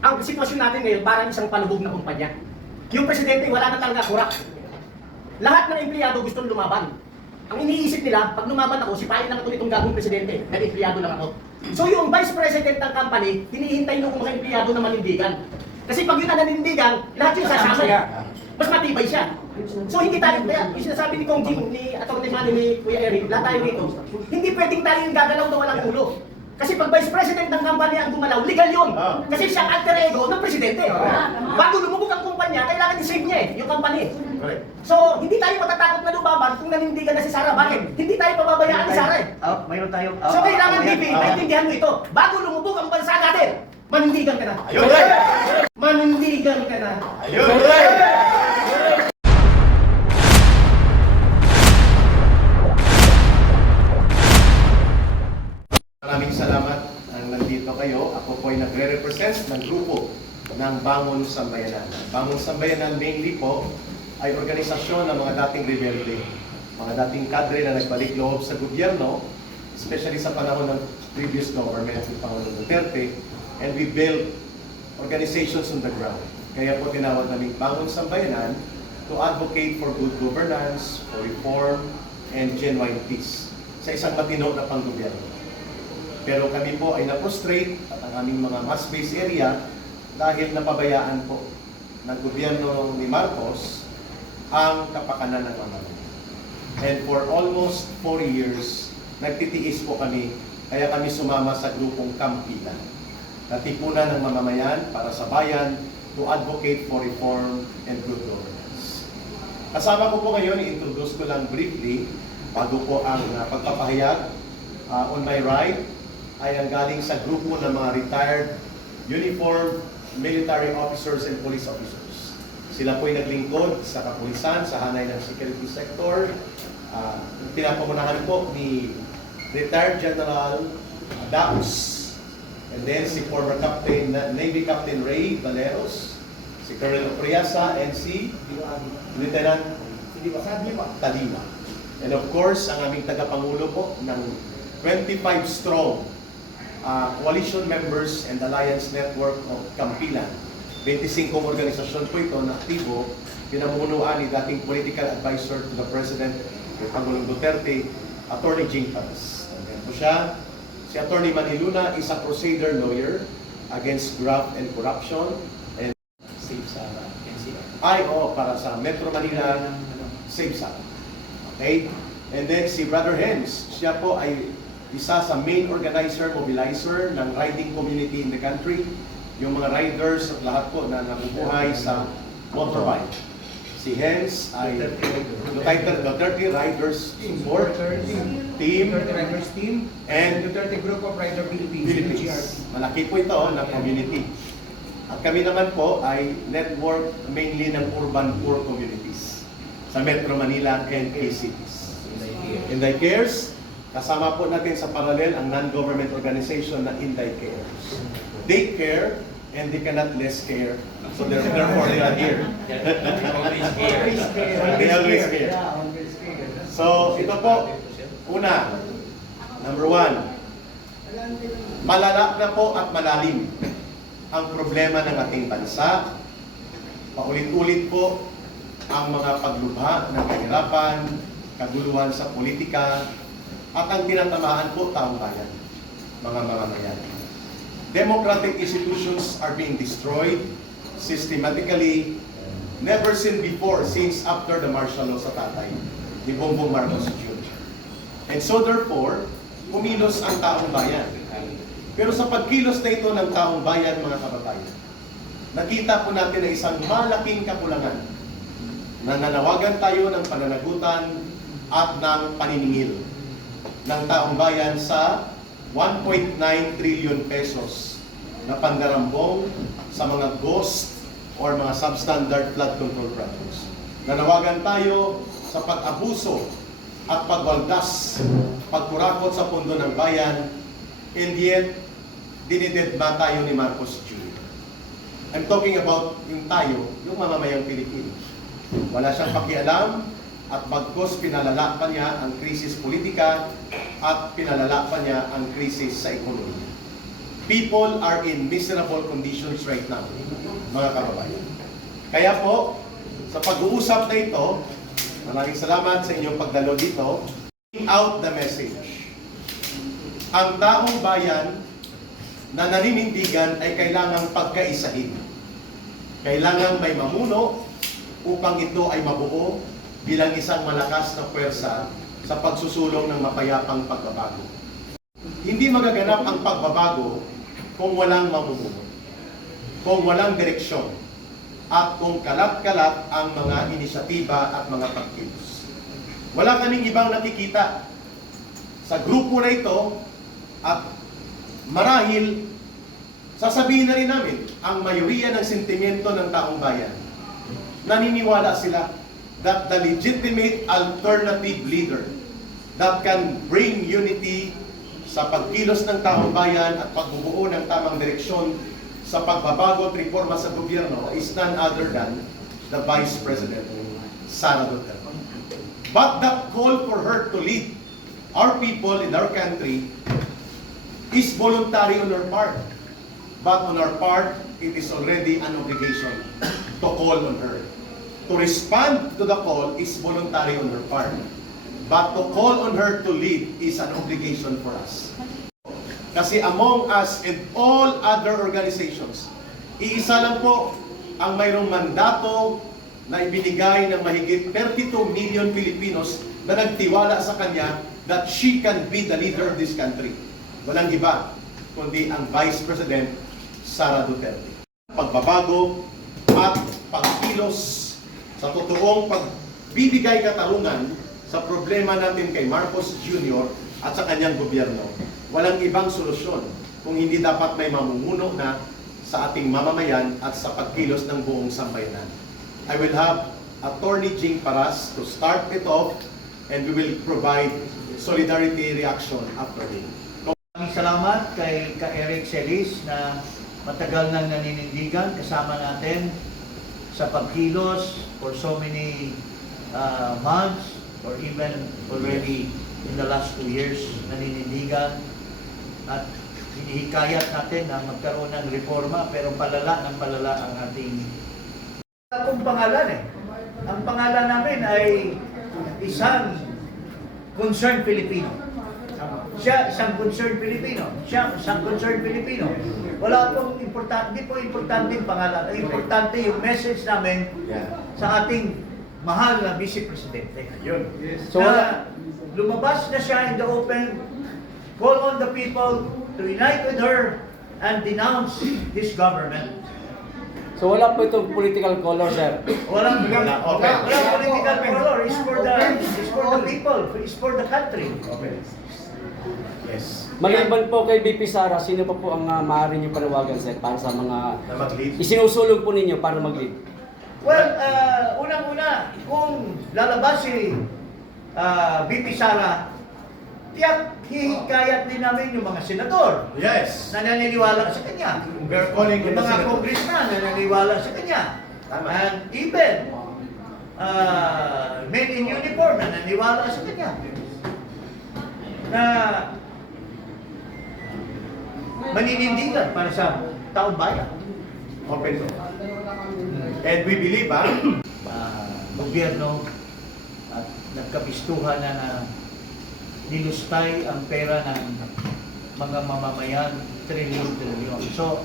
ang sitwasyon natin ngayon parang isang palubog na kumpanya. Yung presidente wala na talaga kurak. Lahat ng empleyado gustong lumaban. Ang iniisip nila, pag lumaban ako, sipain lang ako nitong gagong presidente, dahil empleyado lang ako. So yung vice president ng company, hinihintay nung mga empleyado na manindigan. Kasi pag yun na nanindigan, lahat yung sasama. Mas matibay siya. So hindi tayo, kaya yung sinasabi ni Kong Jing, ni Atty. Manny, ni Kuya Eric, lahat tayo dito, hindi pwedeng tayo yung gagalaw na walang ulo. Kasi pag vice president ng company ang gumalaw, legal yun. Kasi siya ang alter ego ng presidente. Bago lumubog ang kumpanya, kailangan i-save niya yung company. So, hindi tayo matatakot na lumaban kung nanindigan na si Sara. Bakit? Hindi tayo pababayaan ni Sara eh. Mayroon tayo. So, kailangan DP, maintindihan mo ito. Bago lumubog ang bansa natin, manindigan ka na. Manindigan ka na. Maraming salamat ang nandito kayo. Ako po ay nagre-represent ng grupo ng Bangon Sambayanan. Bangon Sambayanan mainly po ay organisasyon ng mga dating rebelde, mga dating kadre na nagbalik loob sa gobyerno, especially sa panahon ng previous government ng Pangulong Duterte, and we build organizations on the ground. Kaya po tinawag namin Bangon Sambayanan to advocate for good governance, for reform, and genuine peace sa isang matino na panggobyerno. Pero kami po ay na-frustrate at ang aming mga mass-based area dahil napabayaan po ng gobyerno ni Marcos ang kapakanan ng mamamayan. And for almost 4 years, nagtitiis po kami, kaya kami sumama sa grupong Kampilan. Natipunan ng mamamayan para sa bayan to advocate for reform and good governance. Kasama ko po ngayon, i-introduce ko lang briefly, bago po ang pagpapahayag. On my right, ay ang galing sa grupo ng mga retired uniformed military officers and police officers. Sila po ay naglingkod sa kapulisan, sa hanay ng security sector. Pinapamunahan po ni retired General Daus, and then si former Captain, Navy Captain Ray Valeros, si Colonel Opriasa, and si Lieutenant Talima. And of course, ang aming tagapangulo po ng 25 strong coalition members and alliance network of Kampilan. 25 organisasyon po ito na aktibo, pinamunuan ni dating political advisor to the President, Pangulong Duterte, Atty. Jing Paras. Ayan po siya. Si Atty. Manny Luna is a crusader lawyer against graft and corruption. And Save Sara, NCR. para sa Metro Manila, Save Sara. Okay? And then si Brother Hens, siya po ay isa sa main organizer, mobilizer ng riding community in the country. Yung mga riders at lahat po na nabubuhay sa motorbike. Si Hens ay Duterte Riders Support Team Duterte Riders Team and Duterte Group of Rider Philippines. Malaki po ito ng community. At kami naman po ay network mainly ng urban poor communities sa Metro Manila and KCPs. Inday Cares, kasama po natin sa parallel ang non-government organization na Inday Cares. They care and they cannot less care. So therefore they are here. They always care. So ito po, una, number 1, malala na po at malalim ang problema ng ating bansa. Paulit-ulit po ang mga paglubha ng kahirapan, kaguluhan sa politika, at ang tinatamaan po taong bayan, mga mamamayan. Democratic institutions are being destroyed systematically, never seen before since after the martial law sa tatay ni Bongbong Marcos Jr. And so therefore, kumilos ang taong bayan. Pero sa pagkilos na ito ng taong bayan, mga kababayan, nakita po natin na isang malaking kakulangan na nanawagan tayo ng pananagutan at ng paniningil ng taong bayan sa 1.9 trillion pesos na pandarambong sa mga ghost or mga substandard flood control projects. Nanawagan tayo sa pag-abuso at pagwaldas, pagkurakot sa pondo ng bayan, and yet, dinidedma tayo ni Marcos Jr. I'm talking about yung tayo, yung mamamayang Pilipino. Wala siyang pakialam at bagkos pinalala pa niya ang krisis politika at pinalala pa niya ang krisis sa ekonomiya. people are in miserable conditions right now, mga kababayan. Kaya po, sa pag-uusap na ito, maraming salamat sa inyong pagdalo dito. Bring out the message. Ang taong bayan na naninindigan ay kailangang pagkaisahin. Kailangang may mamuno upang ito ay mabuo bilang isang malakas na puwersa sa pagsusulong ng mapayapang pagbabago. Hindi magaganap ang pagbabago kung walang mamumuno, kung walang direksyon, at kung kalat-kalat ang mga inisyatiba at mga pagkilos. Wala kaming ibang nakikita sa grupo na ito at marahil sasabihin na rin namin ang mayoriya ng sentimiento ng taong bayan. Naniniwala sila that the legitimate alternative leader that can bring unity sa pagkilos ng taong bayan at pagbubuo ng tamang direksyon sa pagbabago at reforma sa gobyerno is none other than the Vice President, Sara Duterte. But that call for her to lead our people in our country is voluntary on her part. But on our part, it is already an obligation to call on her. To respond to the call is voluntary on her part. But to call on her to lead is an obligation for us. Kasi among us and all other organizations, iisa lang po ang mayroong mandato na ibinigay ng mahigit 32 million Filipinos na nagtiwala sa kanya that she can be the leader of this country. Walang iba, kundi ang Vice President, Sara Duterte. Pagbabago at pagkilos sa totoong pagbibigay katarungan sa problema natin kay Marcos Jr. at sa kanyang gobyerno. Walang ibang solusyon kung hindi dapat may mamumuno na sa ating mamamayan at sa pagkilos ng buong sambayanan. I will have Attorney Jing Paras to start it off and we will provide solidarity reaction after him. Maraming salamat kay Eric Celis na matagal nang naninindigan kasama natin sa pagkilos for so many months or even already in the last 2 years naninindigan at hinihikayat natin na magkaroon ng reforma pero palala ng palala ang ating akong pangalan eh. Ang pangalan namin ay isang concerned Filipino. Siya isang concerned Filipino. Siya isang concerned Filipino. Wala pong importante, hindi po importante yung pangalan. Ang importante yung message namin sa ating mahal na Vice Presidente. Yun. So, lumabas na siya in the open, call on the people to unite with her and denounce this government. So wala po itong political color, sir. Walang Wala, open. political color. It's for the people. It's for the country. Okay. Yes. Maliban po kay BP Sara, sino pa po ang maaari niyo panawagan, sir, para sa mga Na mag-lead. isinusulong po ninyo para mag-lead? Well, unang-una, kung lalabas si BP Sara, tiyak hihikayat din namin yung mga senador Yes. na naniniwala sa kanya. We're calling Yung in the mga Senate. congressman na naniniwala sa kanya. Tama. And even men in uniform na naniniwala sa kanya. Na maninindigan para sa taong bayan. Open to. And we believe, Gobyerno at nagkapistuhan na nilustay ang pera ng mga mamamayan, trilyon-trilyon. So,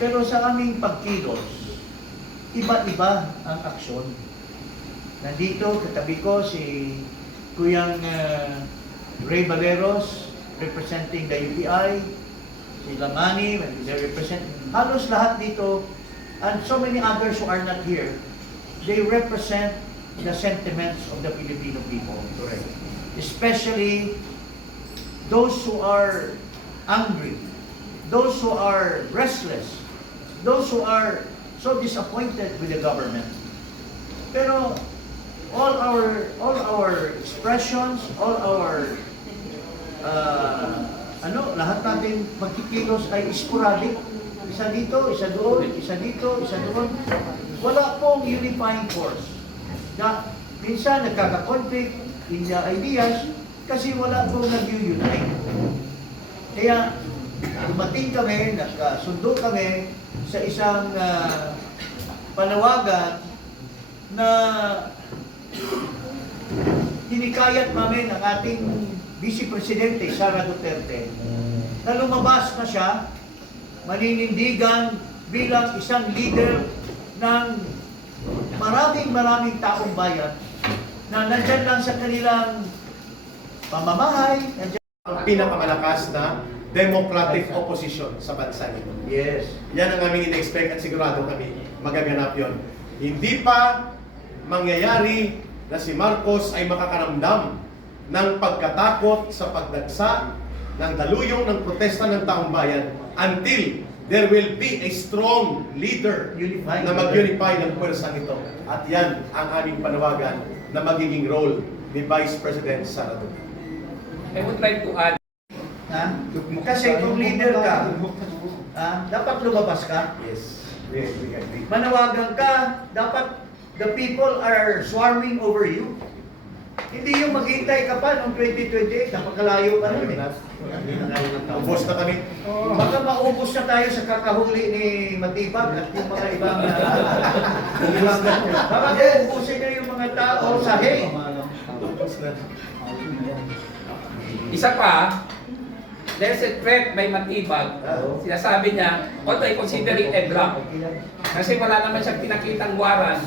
pero sa aming pagkilos, iba-iba ang aksyon. Nandito, katabi ko si Kuyang Ray Valeros, representing the UPI, si Lamani, they represent, halos lahat dito, and so many others who are not here, they represent the sentiments of the Filipino people. correct. Especially those who are angry, those who are restless, those who are so disappointed with the government. Pero all our expressions, all our lahat natin magkikilos ay sporadic. Isa dito, isa doon, isa dito, isa doon. Wala pong unifying force. Na minsan nagkaka-conflict in the ideas kasi wala pong nag-unite. Kaya dumating kami, nagkasundo kami sa isang panawagan na hinikayat namin ang ating Vice Presidente Sara Duterte na lumabas na siya, maninindigan bilang isang leader ng maraming taong bayan na nandyan lang sa kanilang pamamahay, nandyan. Ang pinakamalakas na democratic opposition sa bansa nito. Yes. Yan ang aming in-expect at sigurado kami magaganap yon. Hindi pa mangyayari na si Marcos ay makakaramdam ng pagkatakot sa pagdagsa ng daluyong ng protesta ng taong bayan until there will be a strong leader Unified. na mag-unify ng pwersang ito. At yan ang aming panawagan na magiging role ni Vice President Sara Duterte. I would like to add, Ha? Kasi kung leader ka, dapat lumabas ka. Yes, we agree. Manawagan ka, dapat the people are swarming over you. Hindi yung maghintay ka pa noong 2028, napakalayo ka nun eh. Ubos na kami. Baka maubos na tayo sa kakahuli ni Matibag at yung mga ibang baka maubusin na yung mga tao sa hay. Ubos na. isa pa, there's a threat by Matibag. Sinasabi niya, although I consider it a bluff, kasi wala naman siyang pinakitang warrant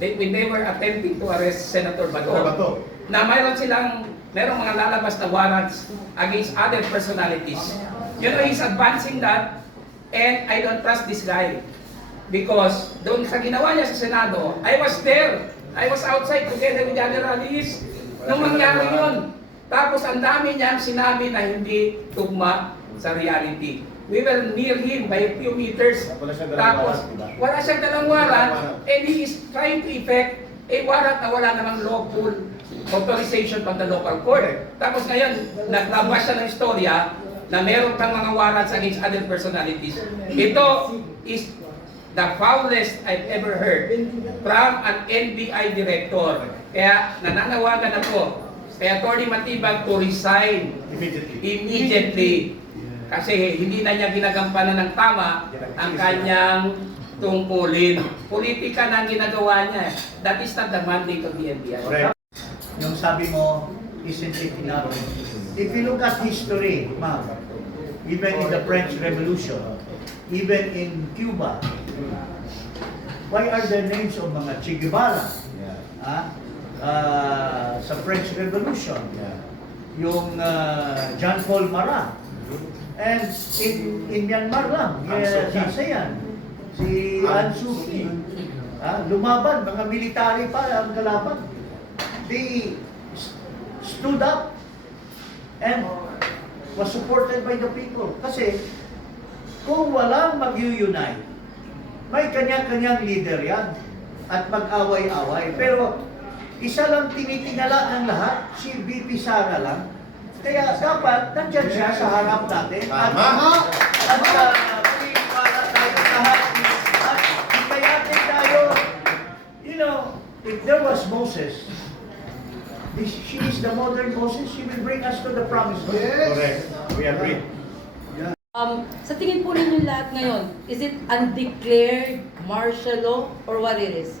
that when they were attempting to arrest Senator Bato, na mayroong mga lalabas na warrants against other personalities. You know, he's advancing that, and I don't trust this guy. Because doon sa ginawa niya sa Senado, I was there. I was outside together with the other rallies nung mangyari yun. Tapos ang dami niyang sinabi na hindi tugma sa reality. We were near him by a few meters. Wala siyang dalang Tapos warrant, diba? wala siyang dalang warrant, and he is trying to effect a warrant na wala namang lawful authorization from the local court. Tapos ngayon, naglabas siya ng istorya na meron kang mga warrants against other personalities. Ito is the foulest I've ever heard from an NBI director. Kaya nananawagan ako kay Atty. Matibag to resign immediately. Kasi hindi na niya ginagampanan ng tama ang kanyang tungkulin. Politika na ang ginagawa niya. That is not the mandate of the NBI. Correct. Yung sabi mo, isn't it enough? If you look at history, ma'am, even in the French Revolution, even in Cuba, why are the names of mga Che Guevara? Sa French Revolution, yung Jean Paul Marat, and in Myanmar lang, ASEAN, si Aung San Suu Kyi, lumaban, mga military pa ang kalaban. They stood up and was supported by the people. Kasi kung walang mag-unite, may kanya-kanyang leader yan at mag-away-away. Pero isa lang tinitingala ng lahat, si VP Sara lang. Kaya dapat nandyan siya sa harap natin. Tama. At para tayo lahat. At himayatin tayo. You know, if there was Moses, she is the modern Moses. She will bring us to the promised land. Correct. We agree. Sa tingin po ninyo lahat ngayon, is it undeclared martial law or what it is?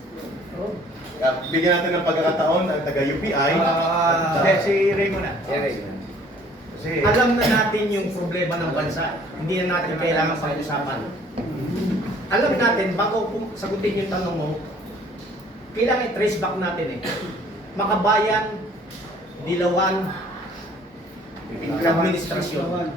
Bigyan natin ng pagkakataon ang taga-UPI. Si Ray muna. Kasi Alam na natin yung problema ng bansa. Hindi na natin kailangan pag-usapan. Alam natin, bago sagutin yung tanong mo, kailangan i-trace back natin eh. Makabayan, Dilawan, administrasyon.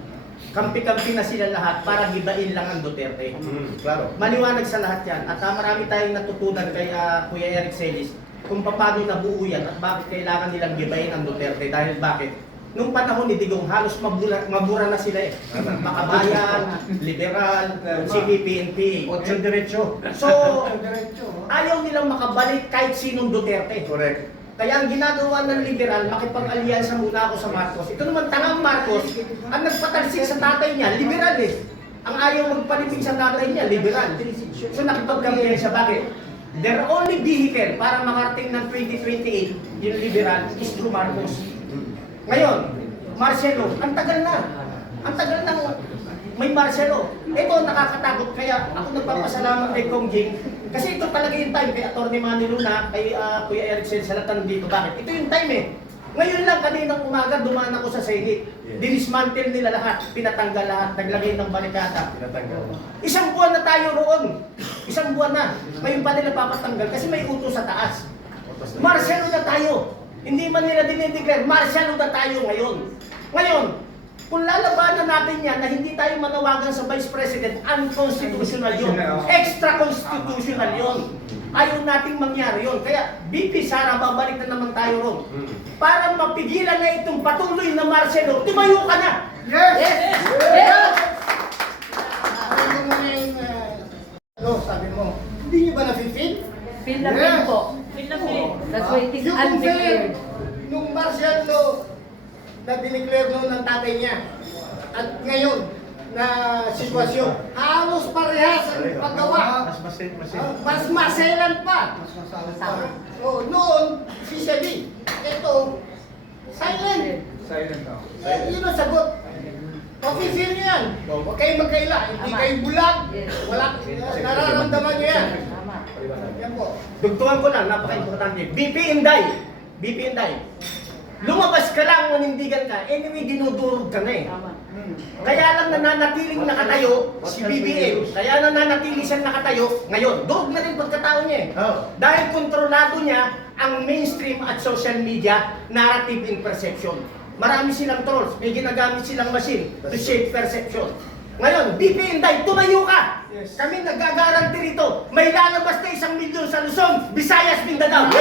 Kampi-kampi na sila lahat para gibain lang ang Duterte. Claro. Maliwanag sa lahat yan. At marami tayong natutunan kay Kuya Eric Celis kung paano nabuo yan at bakit kailangan nilang gibain ang Duterte. Dahil bakit? Nung panahon ni Digong, halos mabura na sila eh. Makabayan, liberal, CPP, NPA. Ocho Diretso. So, ayaw nilang makabalik kahit sinong Duterte. Correct. Kaya ang ginagawa ng liberal, makipag-alyansa muna ako sa Marcos. Ito naman tangang Marcos, ang nagpatalsik sa tatay niya, liberal eh. Ang ayaw magpalipig sa tatay niya, liberal. So nakipag-campaign siya. Bakit? Their only vehicle para makarating ng 2028, yung liberal, is through Marcos. Ngayon, Marcelo, ang tagal na. Ang tagal na may martial law. Ito nakakatakot, kaya ako nagpapasalamat kay Kong Jing. Kasi ito talaga yung time kay Atty. Manny Luna, kay Kuya Eric Sen, sa lahat dito. Bakit? Ito yung time eh. Ngayon lang, kaninang umaga, dumaan ako sa Senate. Yes. Dinismantle nila lahat, pinatanggal lahat, naglagay ng barikada. Tinatanggal. Isang buwan na tayo roon. Isang buwan na. Ngayon pa nila papatanggal kasi may utos sa taas. Martial law na tayo. Hindi man nila dinideclare, martial law na tayo ngayon. Ngayon, kung lalabanan natin yan na hindi tayo manawagan sa Vice President, unconstitutional yun. Extra-constitutional yun. Ayaw nating mangyari yun. Kaya, BP Sara, babalik na naman tayo ron. Para mapigilan na itong patuloy na martial law, tumayo ka na! Yes! Yes! Ano mo na yung, sabi mo, hindi nyo ba na-feel? Feel na feel po. That's why it is Yung compare, undeclared. nung martial law na dineclare noon ng tatay niya, at ngayon, na sitwasyon, halos parehas ang paggawa. Mas maselan pa. Tama. Oh, noon, officially, ito, silent. Silent now. Yun ang sagot. Official niyo yan. Huwag kayong magkaila. Hindi Tama. kayo bulag. Yes. Wala, nararamdaman niyo yan. Tama. Yan po. Dugtungan ko lang, napaka-importante. BP Inday! BP Inday! Lumabas ka lang, manindigan ka, anyway, dinudurog ka na eh. Tama. Kaya lang nananatiling nakatayo si BBM. Kaya nananatili siyang nakatayo ngayon. Durog na rin pagkatao niya eh. Oh. Dahil kontrolado niya ang mainstream at social media narrative and perception. Marami silang trolls, may ginagamit silang machine to shape perception. Ngayon, BP Inday, tumayo ka! Kami nagagaranti rito. May lalabas na 1 milyon sa Luzon, Visayas, Mindanao.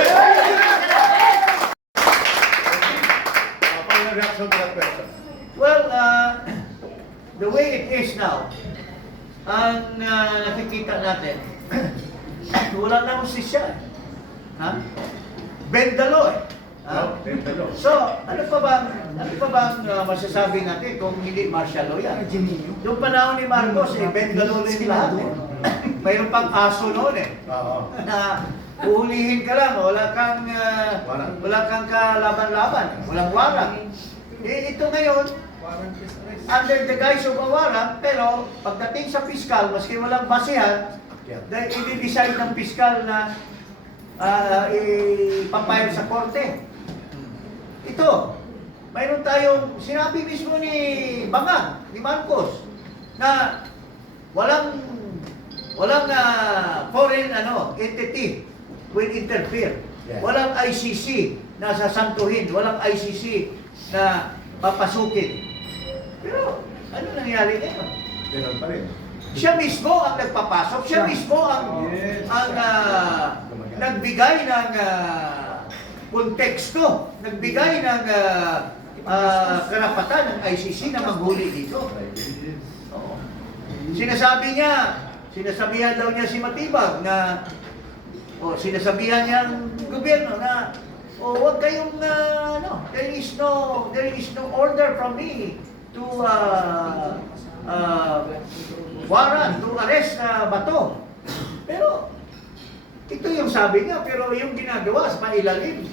Final reaction to that question. Well, the way it is now, ang nakikita natin, wala na hustisya. Ha? Bendalo eh. Ha? Bendalo. So, ano pa bang masasabi natin kung hindi martial law yan? Yung panahon ni Marcos, bendalo rin lahat eh. Mayroon pang aso noon eh. Oo. Na uhulihin ka lang, wala kang kalaban-laban, walang warrant. Eh, ito ngayon, under the guise of a warrant, pero pagdating sa piskal, maski walang basehan, dahil i-decide ng piskal na ipapayag sa korte. Ito, mayroon tayong, sinabi mismo ni Banga, ni Marcos, na walang foreign entity will interfere. Yeah. Walang ICC na sasantuhin, walang ICC na papasukin. Pero ano nangyari ngayon? Ganun pa rin. Siya mismo ang nagpapasok, siya mismo ang nagbigay ng konteksto, nagbigay ng karapatan ng ICC na maghuli dito. Oo. Sinasabihan daw niya si Matibag na, sinasabihan niya ang gobyerno na, huwag kayong, there is no order from me to warrant to arrest na Bato. Pero, ito yung sabi niya, pero yung ginagawa sa pailalim,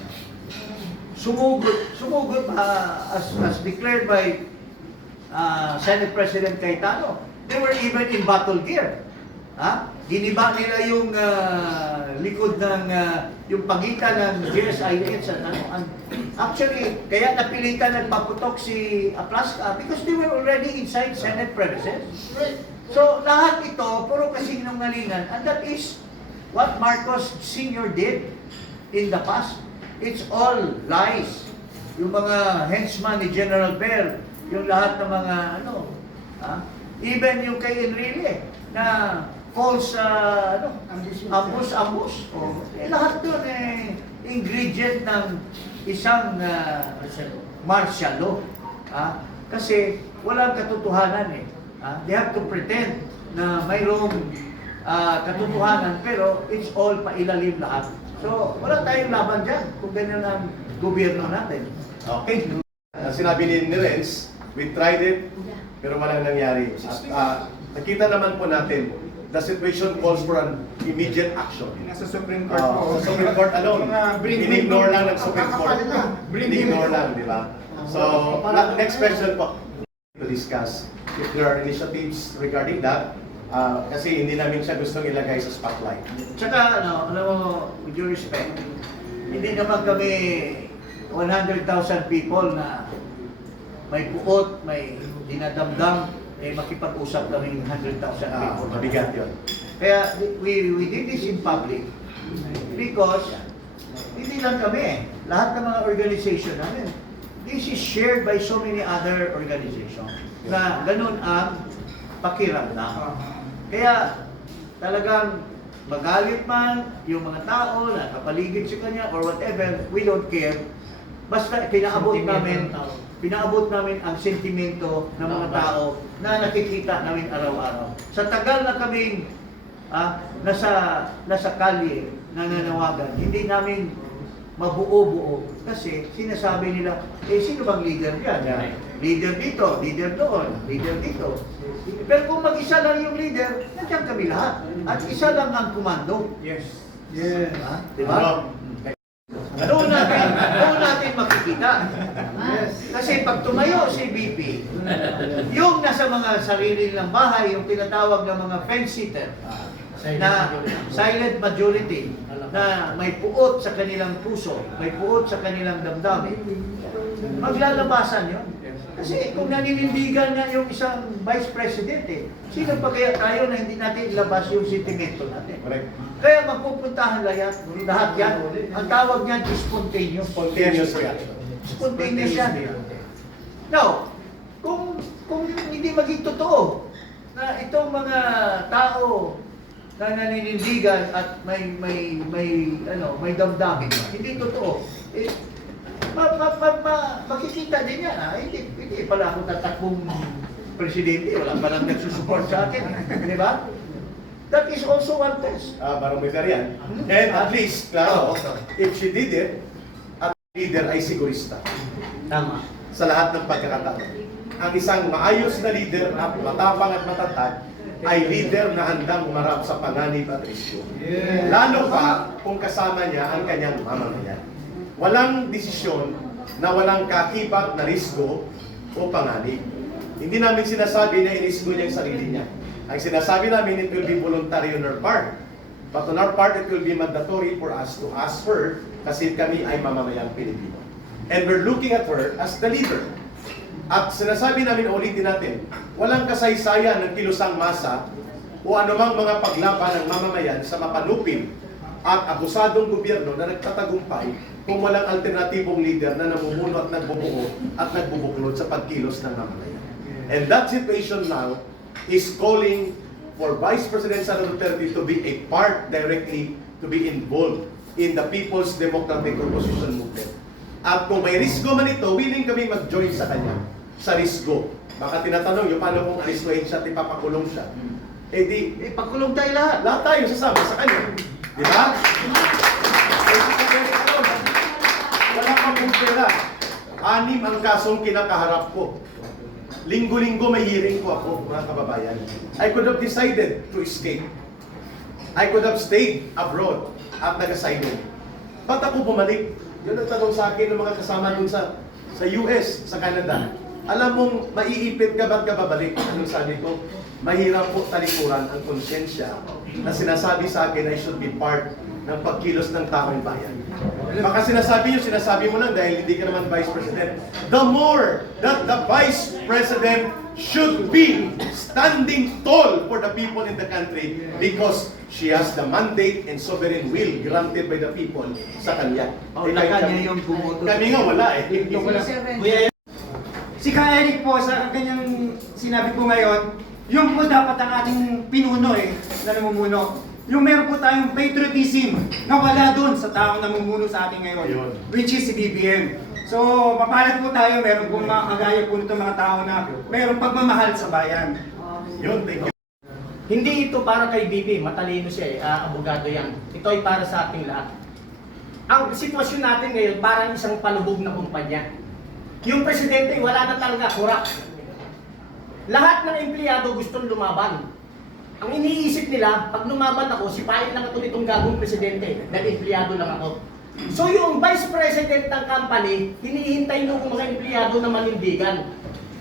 sumugot as declared by Senate President Cayetano. They were even in battle gear. Giniba nila yung likod ng yung pagitan ng GSIS at actually, kaya napilitan nagpaputok si Aplaska because they were already inside Senate premises. So, lahat ito, puro kasinungalingan, and that is what Marcos Sr. did in the past. It's all lies. Yung mga henchman ni General Bell, yung lahat ng mga even yung kay Enrile na false ambush. Lahat doon ingredient ng isang martial law. Kasi walang katotohanan eh. They have to pretend na mayroong katotohanan pero it's all pailalim lahat. So wala tayong laban dyan kung ganyan ang gobyerno natin. Okay. Sinabi ni Renz, we tried it, pero walang nangyari. Nakita naman po natin, the situation calls for an immediate action. Nasa Supreme Court po. Sa Supreme Court alone, in-ignore lang ng Supreme Court. Kakapal na. In-ignore lang, di ba? So, next question po. discuss if there are initiatives regarding that. Kasi hindi namin siya gustong ilagay sa spotlight. Tsaka alam mo, with due respect, hindi naman kami 100,000 people na may puot, may dinadamdam, makipag-usap kami 100,000 people. Mabigat yun. Kaya we did this in public because hindi lang kami, lahat ng mga organization namin, this is shared by so many other organizations na ganun ang pakiramdam. Kaya talagang magalit man yung mga tao na kapaligid sa kanya or whatever, we don't care. Basta pinaabot namin ang sentimento ng mga tao na nakikita namin araw-araw. Sa tagal na kaming nasa kalye, nananawagan, hindi namin mabuo-buo. Kasi sinasabi nila, sino bang leader yan? Leader dito, leader doon, leader dito. Pero kung mag-isa lang yung leader, nandiyan kami lahat. At isa lang ang komando. Yes. Yes. Diba? Doon natin makikita. Kasi pag tumayo si BP, yung nasa mga sarili ng bahay, yung tinatawag ng mga fence-sitter, na silent majority, na may puot sa kanilang puso, may puot sa kanilang damdamin, maglalabasan yun. Kasi kung naninindigan nga yung isang vice president, sino pa kaya tayo na hindi natin ilabas yung sentimento natin? Correct. Kaya magpupuntahan lahat yan. Ang tawag niyan is spontaneous. Spontaneous reaction. Spontaneous yan. Now, kung hindi maging totoo na itong mga tao na naninindigan at may damdamin, hindi totoo. Makikita din yan. Hindi pala ako tatakbong presidente, wala pa lang nagsusupport sa akin. Di ba? That is also one test. Barometer yan. And at least, klaro, if she did it, at leader ay sigurista. Tama. Sa lahat ng pagkakataon. Ang isang maayos na leader at matapang at matatag ay leader na handang umarap sa panganib at risiko. Lalo pa kung kasama niya ang kanyang mamamayan. Walang desisyon na walang kakibak na risiko o panganib. Hindi namin sinasabi na inisgo niya yung sarili niya. Ang sinasabi namin, it will be voluntary on our part. But on our part, it will be mandatory for us to ask her kasi kami ay mamamayang Pilipino. And we're looking at her as the leader. At sinasabi namin, ulitin natin, walang kasaysayan ng kilusang masa o anumang mga paglaban ng mamamayan sa mapanupil at abusadong gobyerno na nagtatagumpay kung walang alternatibong leader na namumuno at nagbubuo at nagbubuklod sa pagkilos ng mamamayan. And that situation now is calling for Vice President Sara Duterte to be a part directly, to be involved in the People's Democratic Opposition Movement. At kung may risgo man ito, willing kami mag-join sa kanya sa risgo. Baka tinatanong yung paano kung arisgohin siya at ipapakulong siya. Pagkulong tayo lahat. Lahat tayo sasama sa kanya. Di ba? Wala kang pera. 6 ang kasong kinakaharap ko. Linggo-linggo may hearing ko ako, mga kababayan. I could have decided to escape. I could have stayed abroad at nag-asylum. Ba't ako bumalik? Yun ang tanong sa akin ng mga kasama dun sa US, sa Canada. Alam mong maiipit ka, ba't ka babalik? Anong sabi ko? Mahirap po talikuran ang konsensya na sinasabi sa akin I should be part ng pagkilos ng taong bayan. Baka sinasabi mo lang dahil hindi ka naman Vice President. The more that the Vice President should be standing tall for the people in the country because she has the mandate and sovereign will granted by the people sa kanya. Kanya yung bumoto. Kami nga wala Si Ka Eric po, sa kanyang sinabi po ngayon, yung po dapat ang ating pinuno na namumuno. Yung meron po tayong patriotism na wala doon sa taong namumuno sa atin ngayon, Ayun. which is si BBM. So, mapalad po tayo, meron po mga kagaya po nito mga tao na meron pagmamahal sa bayan. Yun, thank you. Hindi ito para kay BP, matalino siya abogado yan. Ito ay para sa ating lahat. Ang sitwasyon natin ngayon, parang isang palubog na kumpanya. Yung presidente, wala na talaga kurak. Lahat ng empleyado gustong lumaban. Ang iniisip nila, pag lumaban ako, sipain lang ito nitong gagong presidente, dahil empleyado lang ako. So yung vice president ng company, hinihintay nung mga empleyado na manindigan.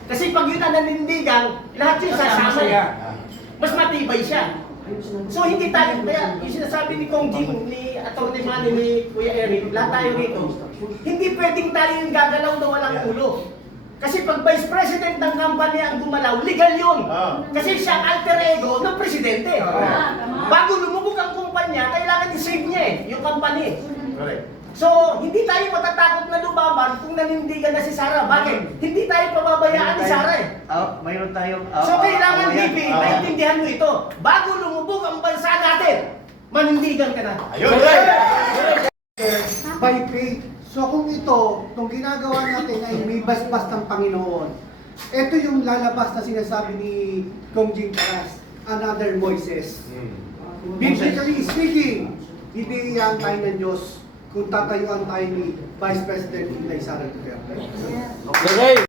Kasi pag yun ang nanindigan, lahat yun sasama. Mas matibay siya. So hindi tayo, kaya yung sinasabi ni Kong Jing, ni Atty. Manny, ni Kuya Eric, lahat tayo rito, hindi pwedeng tayo yung gagalaw na walang ulo. Kasi pag Vice President ng kampanya ang gumalaw, legal yun. Kasi siya ang alter ego ng Presidente. Bago lumubog ang kumpanya, kailangan i-save niya yung company. Correct. So, hindi tayo matatakot na lumaban kung nanindigan na si Sara. Bakit? Hindi tayo pababayaan ni Sara eh. Mayroon tayong... So, kailangan, awayan. DP, maintindihan mo ito. Bago lumubog ang bansa natin, manindigan ka na. Ayun! By faith. So kung itong ginagawa natin ay may basbas ng Panginoon, ito yung lalabas na sinasabi ni Kong Jing Taras, another Moises. Biblically speaking, hindi yan tayo ng Diyos kung tatayuan tayo ni Vice President Inday Sara Duterte. Okay.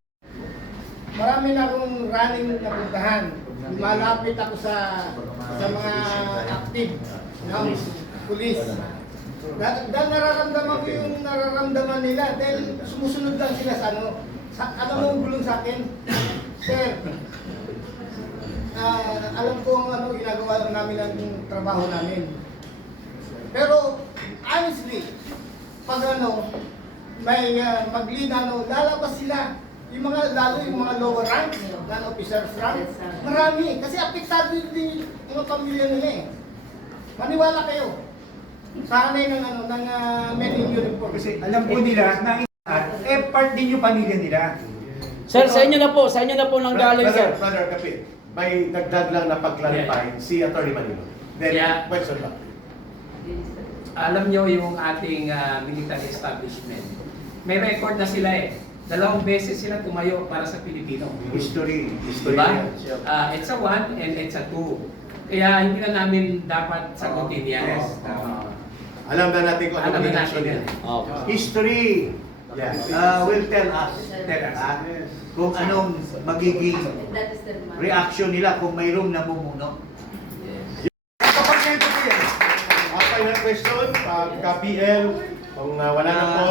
Marami na akong running na puntahan. Malapit ako sa mga active ng pulis. Dahil nararamdaman ko yung nararamdaman nila dahil sumusunod lang sila sa ano. Alam mo ang gulong sa akin? Sir, alam ko ang ano ginagawa namin ng trabaho namin. Pero honestly, pag ano, may mag-lead ano, lalabas sila. Yung mga, lalo yung mga lower rank, non-officers rank, marami. Kasi apektado din yung pamilya nila eh. Maniwala kayo. Sanay ng ano, ng men in uniform. Kasi alam po nila na part din yung pamilya nila. Sir, sa inyo na po nang galing, sir. Brother Kapit, may dagdag lang na pag-clarify si Atty. Manilo. Then, Yeah. question lang. Alam nyo yung ating military establishment. May record na sila eh. 2 beses sila tumayo para sa Pilipino. History. Diba? It's a 1 and it's a 2. Kaya hindi na namin dapat sagutin yan. Alam na natin kung ano Alam na ang natin yan. Okay. History will tell us kung anong magiging That is the reaction nila kung mayroong namumuno. Final question, pagka-PL, kung wala na po